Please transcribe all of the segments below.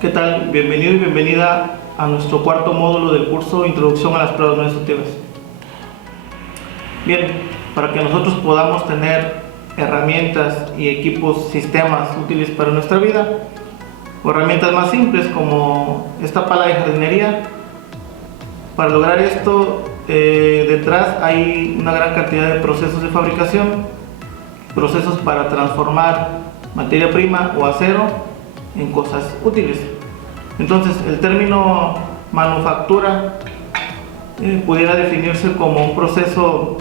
¿Qué tal? Bienvenido y bienvenida a nuestro cuarto módulo del curso Introducción a las pruebas no exhaustivas. Bien, para que nosotros podamos tener herramientas y equipos, sistemas útiles para nuestra vida, o herramientas más simples como esta pala de jardinería, para lograr esto, detrás hay una gran cantidad de procesos de fabricación, procesos para transformar materia prima o acero en cosas útiles. Entonces, el término manufactura pudiera definirse como un proceso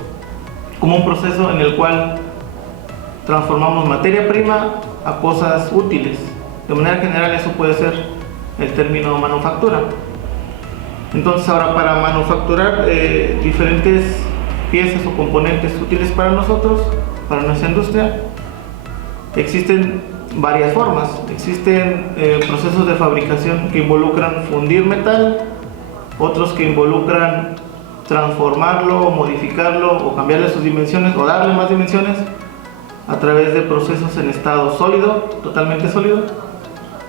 en el cual transformamos materia prima a cosas útiles. De manera general, eso puede ser el término manufactura. Entonces, ahora, para manufacturar diferentes piezas o componentes útiles para nosotros, para nuestra industria, existen varias formas. Existen procesos de fabricación que involucran fundir metal, otros que involucran transformarlo, modificarlo o cambiarle sus dimensiones o darle más dimensiones a través de procesos en estado sólido, totalmente sólido.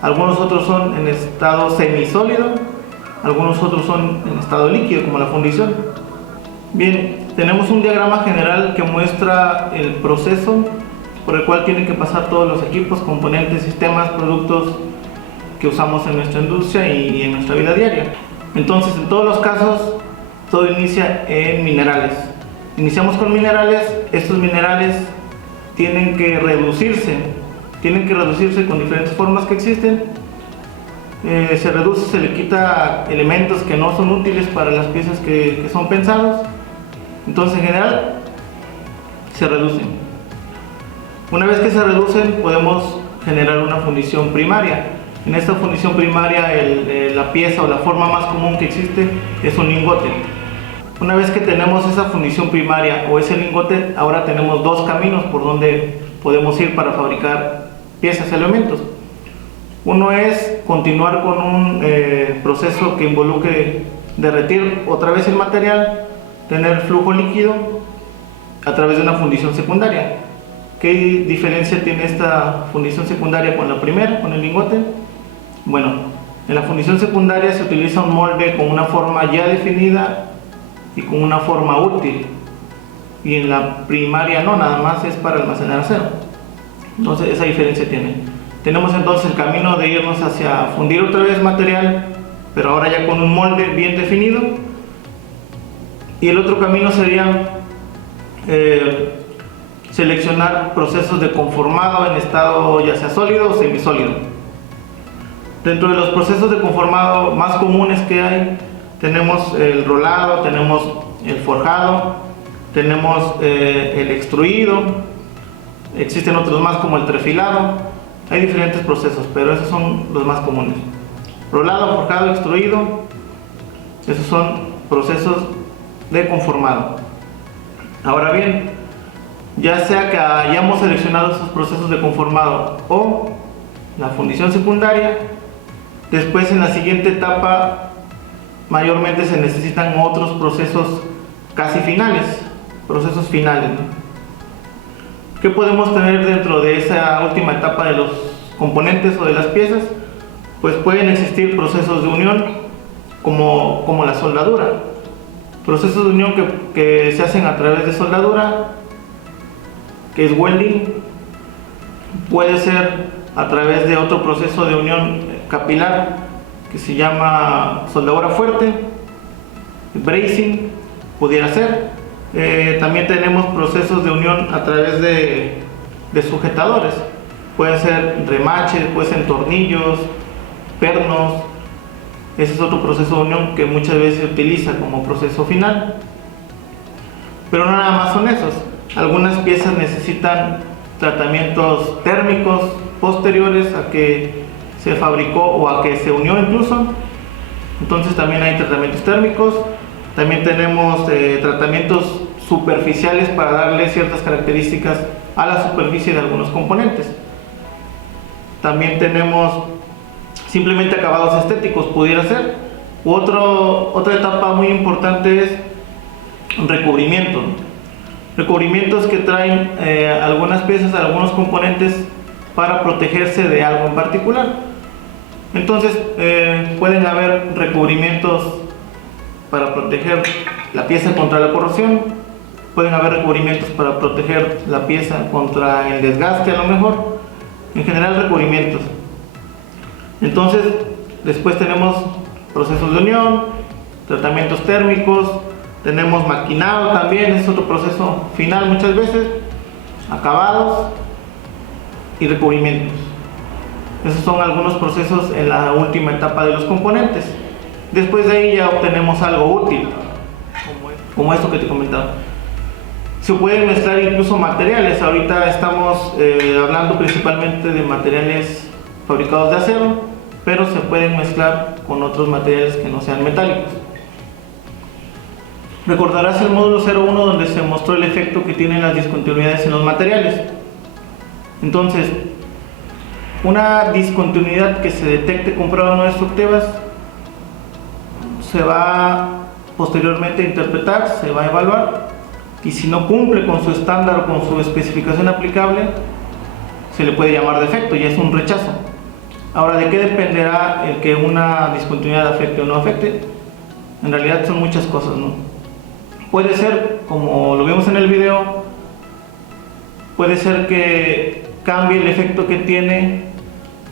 Algunos otros son en estado semisólido, algunos otros son en estado líquido, como la fundición. Bien, tenemos un diagrama general que muestra el proceso por el cual tienen que pasar todos los equipos, componentes, sistemas, productos que usamos en nuestra industria y en nuestra vida diaria. Entonces, en todos los casos, todo inicia en minerales. Iniciamos con minerales. Estos minerales tienen que reducirse con diferentes formas que existen. Se reduce, se le quita elementos que no son útiles para las piezas que son pensados. Entonces, en general, se reducen. Una vez que se reducen, podemos generar una fundición primaria. En esta fundición primaria, la pieza o la forma más común que existe es un lingote. Una vez que tenemos esa fundición primaria o ese lingote, ahora tenemos dos caminos por donde podemos ir para fabricar piezas y elementos. Uno es continuar con un proceso que involucre derretir otra vez el material, tener flujo líquido a través de una fundición secundaria. ¿Qué diferencia tiene esta fundición secundaria con la primera, con el lingote? Bueno, en la fundición secundaria se utiliza un molde con una forma ya definida y con una forma útil, y en la primaria no, nada más es para almacenar acero. Entonces, esa diferencia tiene. Tenemos entonces el camino de irnos hacia fundir otra vez material, pero ahora ya con un molde bien definido, y el otro camino sería seleccionar procesos de conformado en estado ya sea sólido o semisólido. Dentro de los procesos de conformado más comunes que hay, tenemos el rolado, tenemos el forjado, tenemos el extruido, existen otros más como el trefilado. Hay diferentes procesos, pero esos son los más comunes: rolado, forjado, extruido. Esos son procesos de conformado. Ahora bien, ya sea que hayamos seleccionado esos procesos de conformado o la fundición secundaria, después en la siguiente etapa mayormente se necesitan otros procesos casi finales, procesos finales, ¿no? ¿Qué podemos tener dentro de esa última etapa de los componentes o de las piezas? Pues pueden existir procesos de unión como la soldadura. Procesos de unión que se hacen a través de soldadura, que es welding. Puede ser a través de otro proceso de unión capilar que se llama soldadura fuerte, brazing pudiera ser. También tenemos procesos de unión a través de sujetadores. Pueden ser remaches, pueden ser tornillos, pernos. Ese es otro proceso de unión que muchas veces se utiliza como proceso final. Pero no nada más son esos. Algunas piezas necesitan tratamientos térmicos posteriores a que se fabricó o a que se unió incluso. Entonces también hay tratamientos térmicos. También tenemos tratamientos superficiales para darle ciertas características a la superficie de algunos componentes. También tenemos simplemente acabados estéticos, pudiera ser. Otra etapa muy importante es recubrimiento. Recubrimientos que traen algunas piezas, algunos componentes para protegerse de algo en particular. Entonces pueden haber recubrimientos para proteger la pieza contra la corrosión, pueden haber recubrimientos para proteger la pieza contra el desgaste, a lo mejor, en general recubrimientos. Entonces después tenemos procesos de unión, tratamientos térmicos, tenemos maquinado también, es otro proceso final muchas veces, acabados y recubrimientos. Esos son algunos procesos en la última etapa de los componentes. Después de ahí ya obtenemos algo útil, como esto que te comentaba. Se pueden mezclar incluso materiales. Ahorita estamos hablando principalmente de materiales fabricados de acero, pero se pueden mezclar con otros materiales que no sean metálicos. Recordarás el módulo 01 donde se mostró el efecto que tienen las discontinuidades en los materiales. Entonces, una discontinuidad que se detecte con prueba no destructivas se va posteriormente a interpretar, se va a evaluar, y si no cumple con su estándar o con su especificación aplicable, se le puede llamar defecto y es un rechazo. Ahora, ¿de qué dependerá el que una discontinuidad afecte o no afecte? En realidad son muchas cosas, ¿no? Puede ser, como lo vimos en el video, puede ser que cambie el efecto que tiene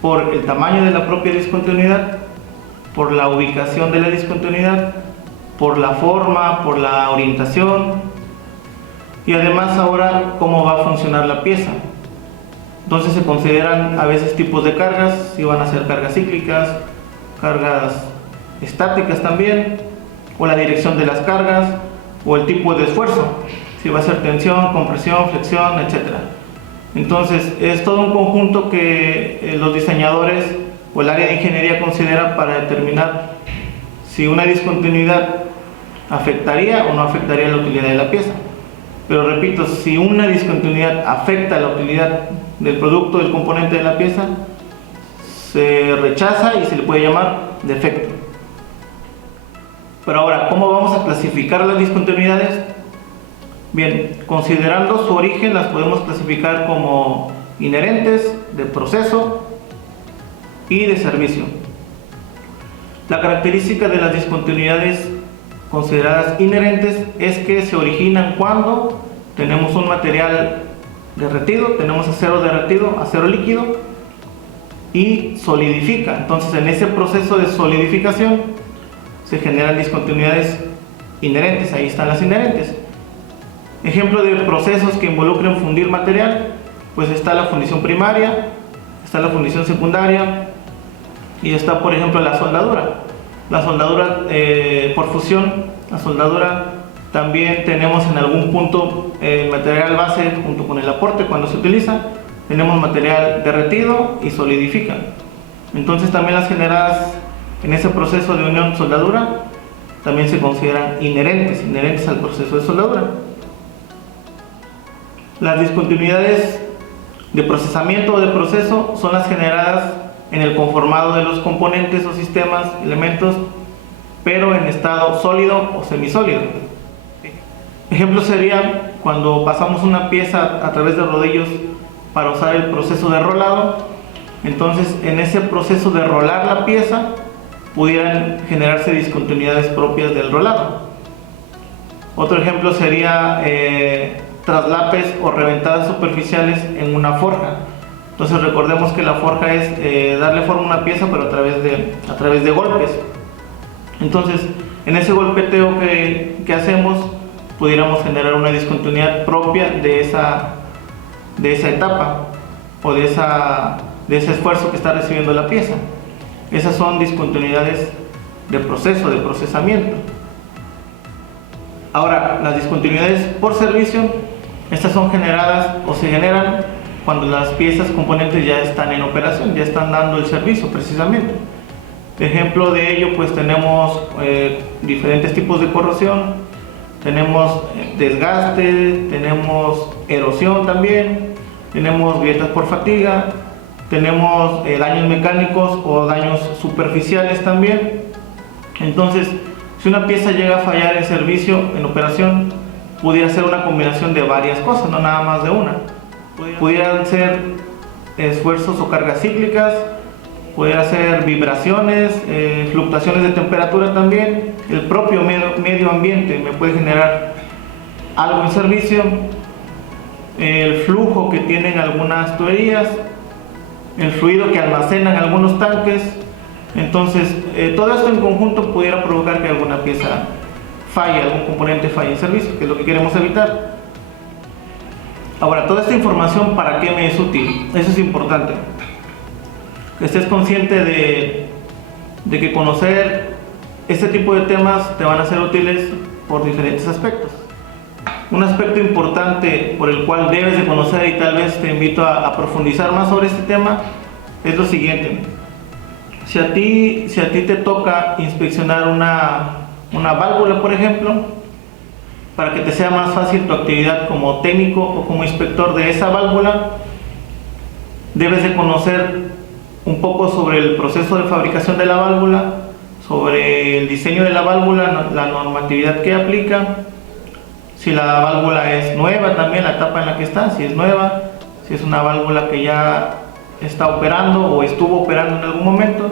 por el tamaño de la propia discontinuidad, por la ubicación de la discontinuidad, por la forma, por la orientación, y además ahora cómo va a funcionar la pieza. Entonces se consideran a veces tipos de cargas, si van a ser cargas cíclicas, cargas estáticas también, o la dirección de las cargas, o el tipo de esfuerzo, si va a ser tensión, compresión, flexión, etc. Entonces es todo un conjunto que los diseñadores o el área de ingeniería considera para determinar si una discontinuidad afectaría o no afectaría la utilidad de la pieza. Pero repito, si una discontinuidad afecta la utilidad del producto, del componente de la pieza, se rechaza y se le puede llamar defecto. Pero ahora, ¿cómo vamos a clasificar las discontinuidades? Bien, considerando su origen, las podemos clasificar como inherentes, de proceso y de servicio. La característica de las discontinuidades consideradas inherentes es que se originan cuando tenemos un material derretido, tenemos acero derretido, acero líquido, y solidifica. Entonces en ese proceso de solidificación se generan discontinuidades inherentes, ahí están las inherentes. Ejemplo de procesos que involucren fundir material, pues está la fundición primaria, está la fundición secundaria y está, por ejemplo, la soldadura. La soldadura por fusión, la soldadura también tenemos en algún punto material base junto con el aporte cuando se utiliza, tenemos material derretido y solidifica. Entonces también las generadas en ese proceso de unión soldadura también se consideran inherentes al proceso de soldadura. Las discontinuidades de procesamiento o de proceso son las generadas en el conformado de los componentes o sistemas, elementos, pero en estado sólido o semisólido. Ejemplo sería cuando pasamos una pieza a través de rodillos para usar el proceso de rolado. Entonces en ese proceso de rolar la pieza pudieran generarse discontinuidades propias del rolado. Otro ejemplo sería traslapes o reventadas superficiales en una forja. Entonces recordemos que la forja es darle forma a una pieza, pero a través de golpes. Entonces en ese golpeteo que hacemos pudiéramos generar una discontinuidad propia de esa etapa o de ese esfuerzo que está recibiendo la pieza. Esas son discontinuidades de proceso, de procesamiento. Ahora, las discontinuidades por servicio, estas son generadas o se generan cuando las piezas componentes ya están en operación, ya están dando el servicio precisamente. Ejemplo de ello, pues tenemos diferentes tipos de corrosión, tenemos desgaste, tenemos erosión también, tenemos grietas por fatiga, tenemos daños mecánicos o daños superficiales también. Entonces, si una pieza llega a fallar en servicio, en operación, pudiera ser una combinación de varias cosas, no nada más de una. Pudieran ser esfuerzos o cargas cíclicas, poder hacer vibraciones, fluctuaciones de temperatura también. El propio medio ambiente me puede generar algo en servicio, el flujo que tienen algunas tuberías, el fluido que almacenan algunos tanques. Entonces, todo esto en conjunto pudiera provocar que alguna pieza falle, algún componente falle en servicio, que es lo que queremos evitar. Ahora, toda esta información, ¿para qué me es útil? Eso es importante. Que estés consciente de que conocer este tipo de temas te van a ser útiles por diferentes aspectos. Un aspecto importante por el cual debes de conocer, y tal vez te invito a profundizar más sobre este tema, es lo siguiente. Si a ti te toca inspeccionar una válvula, por ejemplo, para que te sea más fácil tu actividad como técnico o como inspector de esa válvula, debes de conocer un poco sobre el proceso de fabricación de la válvula, sobre el diseño de la válvula, la normatividad que aplica, si la válvula es nueva también, la etapa en la que está, si es nueva, si es una válvula que ya está operando o estuvo operando en algún momento.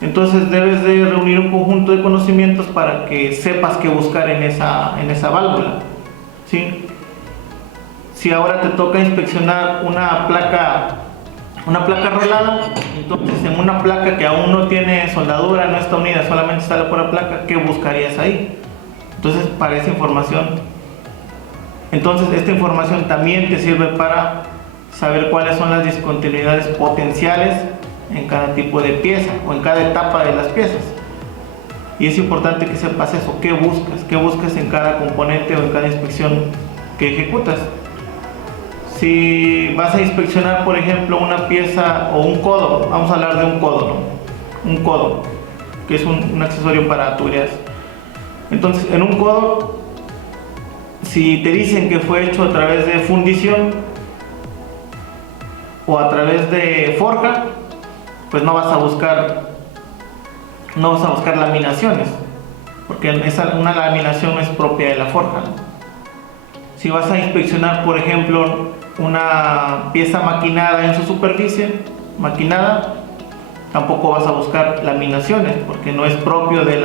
Entonces debes de reunir un conjunto de conocimientos para que sepas qué buscar en esa válvula, ¿sí? Si ahora te toca inspeccionar una placa rolada, entonces en una placa que aún no tiene soldadura, no está unida, solamente está la pura placa, ¿qué buscarías ahí? Entonces, para esa información, esta información también te sirve para saber cuáles son las discontinuidades potenciales en cada tipo de pieza o en cada etapa de las piezas. Y es importante que sepas eso, qué buscas en cada componente o en cada inspección que ejecutas. Si vas a inspeccionar, por ejemplo, una pieza o un codo, vamos a hablar de un codo, ¿no? Un codo, que es un accesorio para tuberías. Entonces, en un codo, si te dicen que fue hecho a través de fundición o a través de forja, pues no vas a buscar laminaciones, porque una laminación no es propia de la forja, ¿no? Si vas a inspeccionar, por ejemplo, una pieza maquinada en su superficie, tampoco vas a buscar laminaciones, porque no es propio del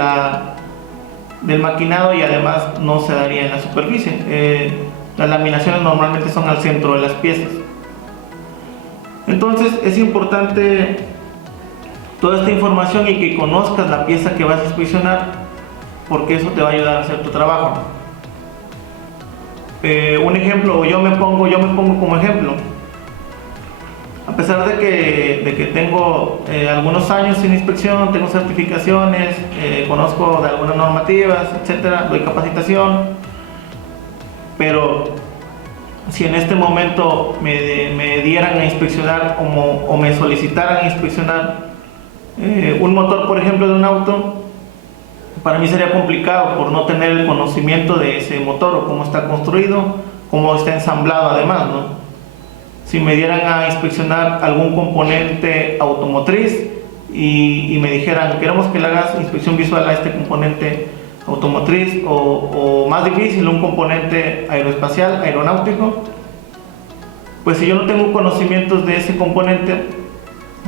maquinado y además no se daría en la superficie. Las laminaciones normalmente son al centro de las piezas. Entonces es importante toda esta información y que conozcas la pieza que vas a inspeccionar, porque eso te va a ayudar a hacer tu trabajo. Un ejemplo, o yo me pongo como ejemplo. A pesar de que tengo algunos años en inspección, tengo certificaciones, conozco de algunas normativas, etcétera, doy capacitación, pero si en este momento me dieran a inspeccionar o me solicitaran a inspeccionar un motor, por ejemplo, de un auto, para mí sería complicado por no tener el conocimiento de ese motor, o cómo está construido, cómo está ensamblado además, ¿no? Si me dieran a inspeccionar algún componente automotriz y me dijeran, queremos que le hagas inspección visual a este componente automotriz, o más difícil, un componente aeroespacial, aeronáutico, pues si yo no tengo conocimientos de ese componente,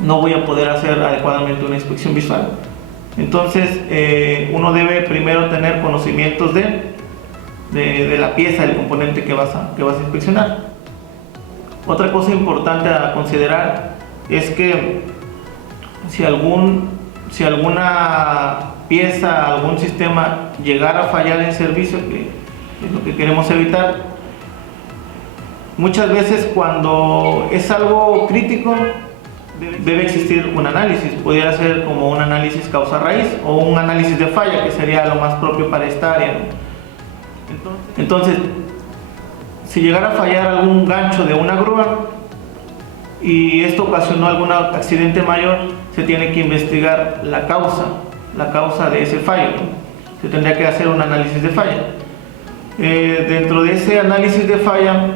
no voy a poder hacer adecuadamente una inspección visual. Entonces uno debe primero tener conocimientos de la pieza, del componente que vas a inspeccionar. Otra cosa importante a considerar es que si alguna pieza, algún sistema llegara a fallar en servicio, que es lo que queremos evitar, muchas veces cuando es algo crítico debe existir un análisis. Pudiera ser como un análisis causa-raíz o un análisis de falla, que sería lo más propio para esta área. Entonces, si llegara a fallar algún gancho de una grúa y esto ocasionó algún accidente mayor, se tiene que investigar la causa de ese fallo, ¿no? Se tendría que hacer un análisis de falla. Dentro de ese análisis de falla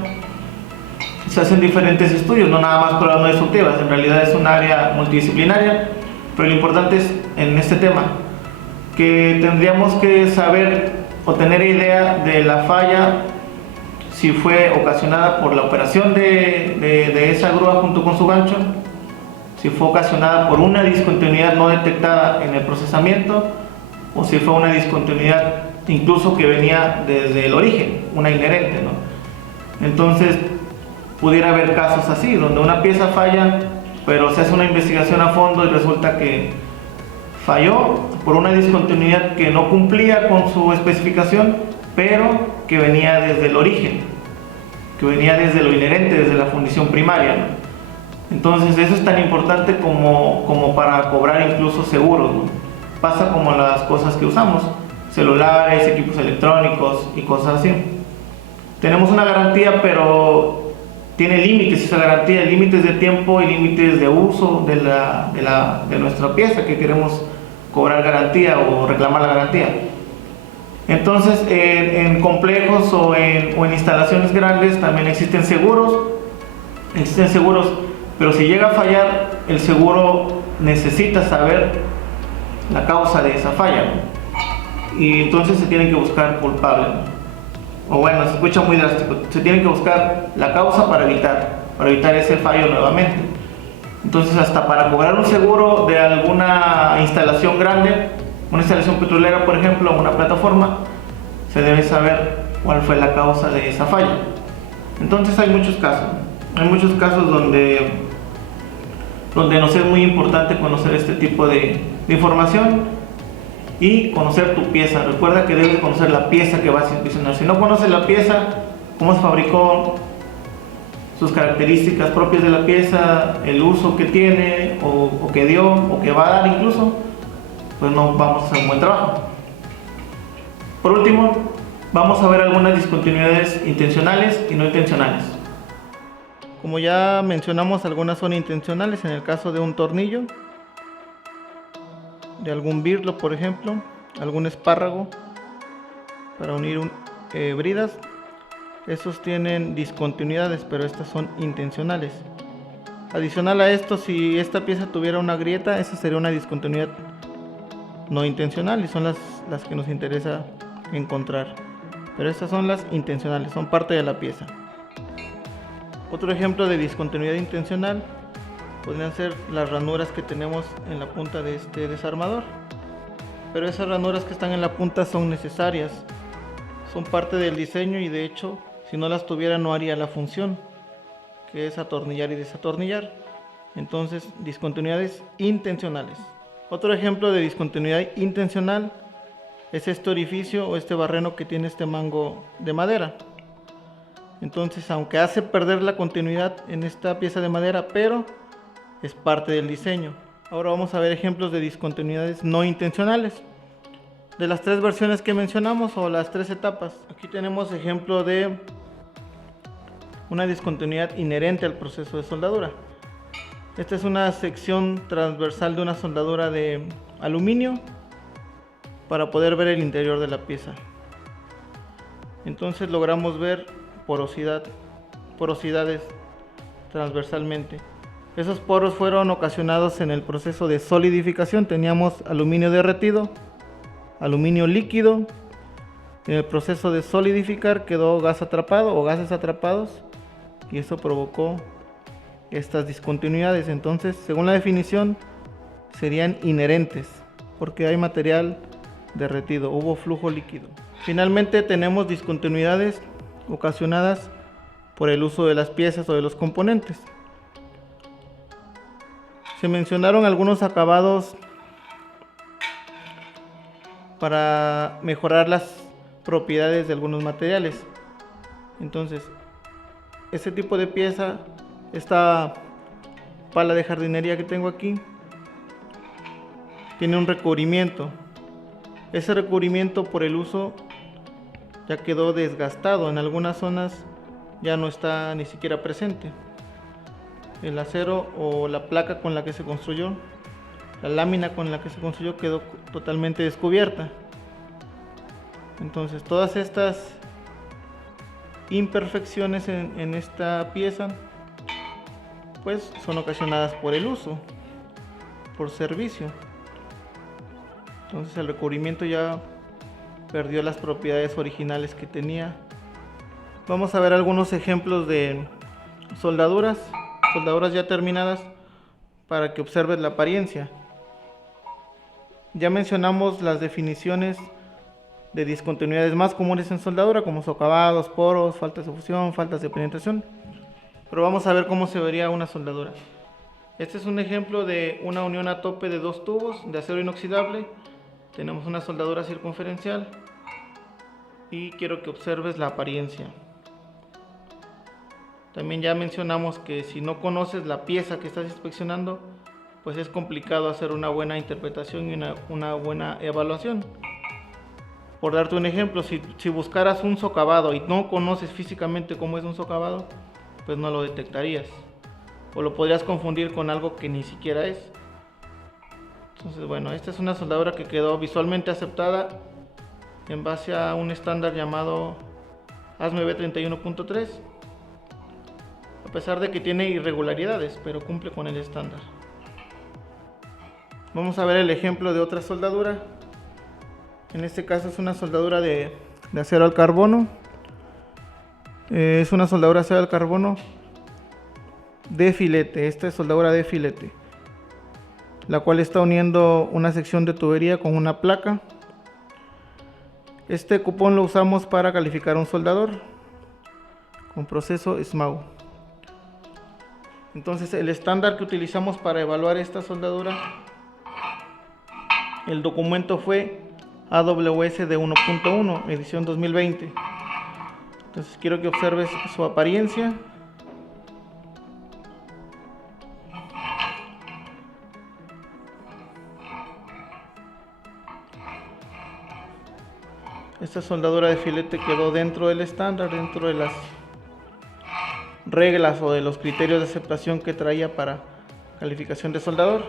se hacen diferentes estudios, no nada más pruebas no destructivas, en realidad es un área multidisciplinaria, pero lo importante es en este tema que tendríamos que saber o tener idea de la falla, si fue ocasionada por la operación de esa grúa junto con su gancho, si fue ocasionada por una discontinuidad no detectada en el procesamiento o si fue una discontinuidad incluso que venía desde el origen, una inherente, ¿no? Entonces pudiera haber casos así, donde una pieza falla, pero se hace una investigación a fondo y resulta que falló por una discontinuidad que no cumplía con su especificación, pero que venía desde el origen, que venía desde lo inherente, desde la fundición primaria, ¿no? Entonces eso es tan importante como para cobrar incluso seguros, ¿no? Pasa como las cosas que usamos, celulares, equipos electrónicos y cosas así. Tenemos una garantía, pero tiene límites esa garantía, límites de tiempo y límites de uso de nuestra pieza que queremos cobrar garantía o reclamar la garantía. Entonces en complejos o en instalaciones grandes también existen seguros, pero si llega a fallar, el seguro necesita saber la causa de esa falla, ¿no? Y entonces se tienen que buscar culpables, ¿no? O bueno, se escucha muy drástico, se tienen que buscar la causa para evitar ese fallo nuevamente. Entonces hasta para cobrar un seguro de alguna instalación grande, una instalación petrolera por ejemplo, una plataforma, se debe saber cuál fue la causa de esa falla. Entonces hay muchos casos donde nos es muy importante conocer este tipo de información y conocer tu pieza. Recuerda que debes conocer la pieza que vas a inspeccionar. Si no conoces la pieza, cómo se fabricó, sus características propias de la pieza, el uso que tiene o que dio o que va a dar incluso, pues no vamos a hacer un buen trabajo. Por último, vamos a ver algunas discontinuidades intencionales y no intencionales. Como ya mencionamos, algunas son intencionales en el caso de un tornillo, de algún birlo por ejemplo, algún espárrago para unir bridas. Estos tienen discontinuidades, pero estas son intencionales. Adicional a esto, si esta pieza tuviera una grieta, esa sería una discontinuidad no intencional y son las que nos interesa encontrar. Pero estas son las intencionales, son parte de la pieza. Otro ejemplo de discontinuidad intencional podrían ser las ranuras que tenemos en la punta de este desarmador. Pero esas ranuras que están en la punta son necesarias, son parte del diseño y de hecho si no las tuviera no haría la función, que es atornillar y desatornillar. Entonces, discontinuidades intencionales. Otro ejemplo de discontinuidad intencional es este orificio o este barreno que tiene este mango de madera. Entonces, aunque hace perder la continuidad en esta pieza de madera, pero es parte del diseño. Ahora vamos a ver ejemplos de discontinuidades no intencionales. De las tres versiones que mencionamos o las tres etapas, aquí tenemos ejemplo de una discontinuidad inherente al proceso de soldadura. Esta es una sección transversal de una soldadura de aluminio para poder ver el interior de la pieza. Entonces logramos ver porosidades transversalmente. Esos poros fueron ocasionados en el proceso de solidificación. Teníamos aluminio derretido, aluminio líquido. En el proceso de solidificar quedó gas atrapado o gases atrapados y eso provocó estas discontinuidades. Entonces, según la definición, serían inherentes porque hay material derretido, hubo flujo líquido. Finalmente tenemos discontinuidades ocasionadas por el uso de las piezas o de los componentes. Se mencionaron algunos acabados para mejorar las propiedades de algunos materiales. Entonces, este tipo de pieza, esta pala de jardinería que tengo aquí, tiene un recubrimiento. Ese recubrimiento por el uso ya quedó desgastado, en algunas zonas ya no está ni siquiera presente. El acero o la placa con la que se construyó, la lámina con la que se construyó quedó totalmente descubierta. Entonces todas estas imperfecciones en esta pieza pues son ocasionadas por el uso, por servicio. Entonces el recubrimiento ya perdió las propiedades originales que tenía. Vamos a ver algunos ejemplos de soldaduras ya terminadas para que observes la apariencia. Ya mencionamos las definiciones de discontinuidades más comunes en soldadura, como socavados, poros, faltas de fusión, faltas de penetración. Pero vamos a ver cómo se vería una soldadura. Este es un ejemplo de una unión a tope de dos tubos de acero inoxidable. Tenemos una soldadura circunferencial y quiero que observes la apariencia. También ya mencionamos que si no conoces la pieza que estás inspeccionando, pues es complicado hacer una buena interpretación y una buena evaluación. Por darte un ejemplo, si buscaras un socavado y no conoces físicamente cómo es un socavado, pues no lo detectarías. O lo podrías confundir con algo que ni siquiera es. Entonces, bueno, esta es una soldadura que quedó visualmente aceptada en base a un estándar llamado ASME B31.3, a pesar de que tiene irregularidades, pero cumple con el estándar. Vamos a ver el ejemplo de otra soldadura. En este caso es una soldadura de acero al carbono. Es una soldadura de acero al carbono de filete. Esta es soldadura de filete, la cual está uniendo una sección de tubería con una placa. Este cupón lo usamos para calificar a un soldador con proceso SMAU. Entonces, el estándar que utilizamos para evaluar esta soldadura, el documento fue AWS de 1.1, edición 2020. Entonces quiero que observes su apariencia. Esta soldadura de filete quedó dentro del estándar, dentro de las reglas o de los criterios de aceptación que traía para calificación de soldador.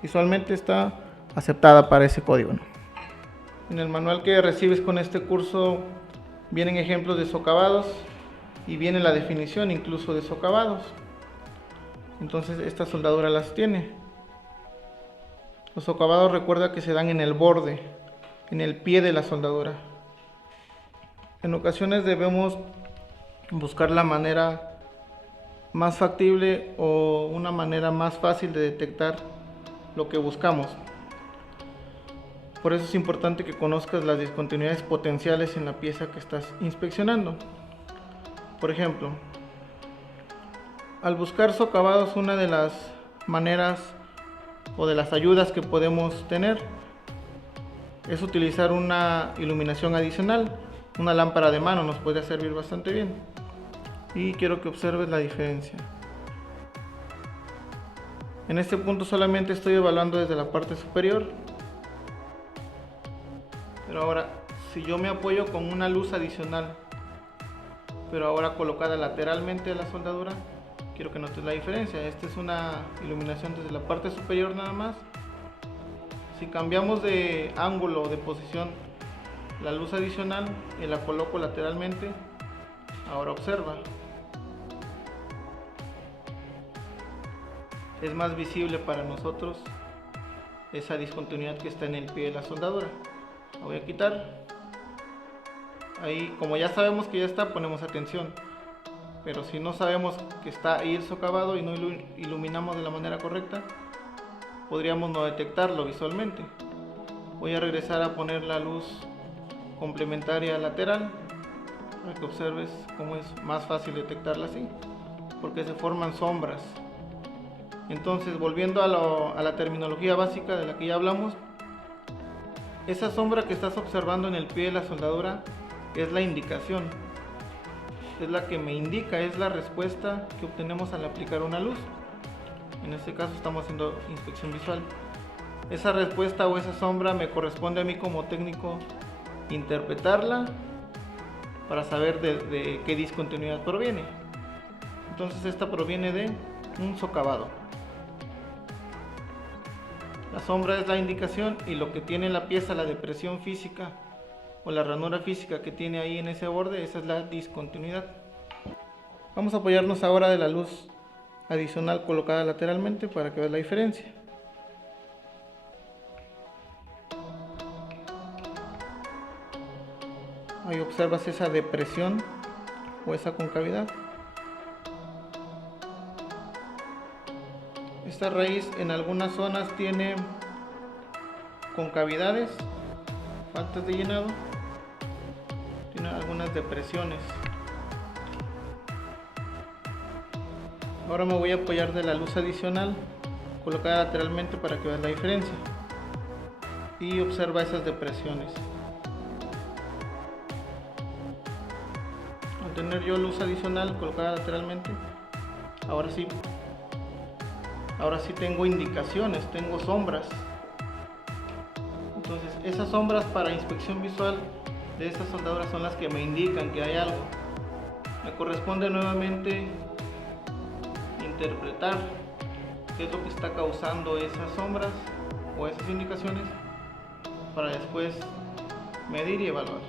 Visualmente está aceptada para ese código, ¿no? En el manual que recibes con este curso vienen ejemplos de socavados y viene la definición incluso de socavados. Entonces esta soldadura las tiene. Los socavados, recuerda que se dan en el borde, en el pie de la soldadura. En ocasiones debemos buscar la manera más factible o una manera más fácil de detectar lo que buscamos. Por eso es importante que conozcas las discontinuidades potenciales en la pieza que estás inspeccionando. Por ejemplo, al buscar socavados, una de las maneras o de las ayudas que podemos tener es utilizar una iluminación adicional. Una lámpara de mano nos puede servir bastante bien. Y quiero que observes la diferencia. En este punto solamente estoy evaluando desde la parte superior. Pero ahora, si yo me apoyo con una luz adicional, pero ahora colocada lateralmente a la soldadura, quiero que notes la diferencia. Esta es una iluminación desde la parte superior nada más. Si cambiamos de ángulo o de posición la luz adicional y la coloco lateralmente, ahora observa. Es más visible para nosotros esa discontinuidad que está en el pie de la soldadura. La voy a quitar. Ahí, como ya sabemos que ya está, ponemos atención. Pero si no sabemos que está ahí el socavado y no iluminamos de la manera correcta, podríamos no detectarlo visualmente. Voy a regresar a poner la luz complementaria lateral para que observes cómo es más fácil detectarla así, porque se forman sombras. Entonces, volviendo a la terminología básica de la que ya hablamos, esa sombra que estás observando en el pie de la soldadura es la indicación, es la que me indica, es la respuesta que obtenemos al aplicar una luz. En este caso estamos haciendo inspección visual. Esa respuesta o esa sombra me corresponde a mí como técnico interpretarla para saber de qué discontinuidad proviene. Entonces esta proviene de un socavado. La sombra es la indicación y lo que tiene la pieza, la depresión física o la ranura física que tiene ahí en ese borde, esa es la discontinuidad. Vamos a apoyarnos ahora de la luz adicional colocada lateralmente para que veas la diferencia. Ahí observas esa depresión o esa concavidad. Esta raíz en algunas zonas tiene concavidades, faltas de llenado, tiene algunas depresiones. Ahora me voy a apoyar de la luz adicional colocada lateralmente para que veas la diferencia y observa esas depresiones. Al tener yo luz adicional colocada lateralmente, ahora sí tengo indicaciones, tengo sombras. Entonces esas sombras para inspección visual de estas soldaduras son las que me indican que hay algo. Me corresponde nuevamente interpretar qué es lo que está causando esas sombras o esas indicaciones para después medir y evaluar.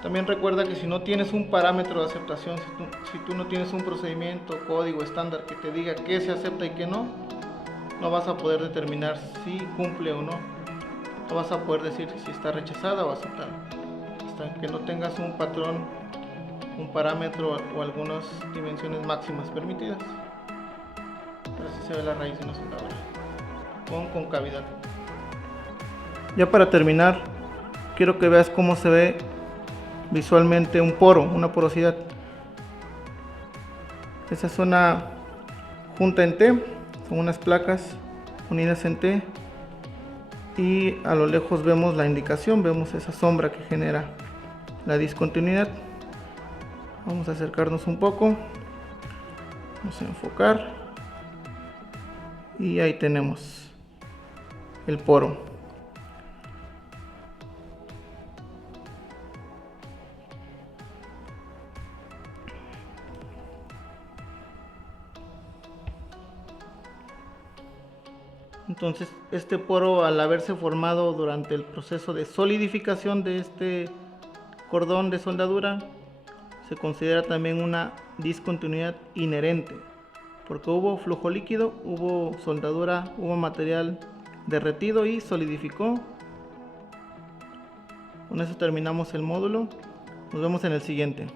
También recuerda que si no tienes un parámetro de aceptación, si tú no tienes un procedimiento, código estándar que te diga qué se acepta y qué no, no vas a poder determinar si cumple o no. No vas a poder decir si está rechazada o aceptada. Hasta que no tengas un patrón, un parámetro o algunas dimensiones máximas permitidas. Así se ve la raíz de una soldadura con concavidad. Ya para terminar, quiero que veas cómo se ve visualmente un poro, una porosidad. Esa es una junta en T, son unas placas unidas en T, y a lo lejos vemos la indicación, vemos esa sombra que genera la discontinuidad. Vamos a acercarnos un poco, vamos a enfocar y ahí tenemos el poro. Entonces este poro, al haberse formado durante el proceso de solidificación de este cordón de soldadura, se considera también una discontinuidad inherente, porque hubo flujo líquido, hubo soldadura, hubo material derretido y solidificó. Con eso terminamos el módulo. Nos vemos en el siguiente.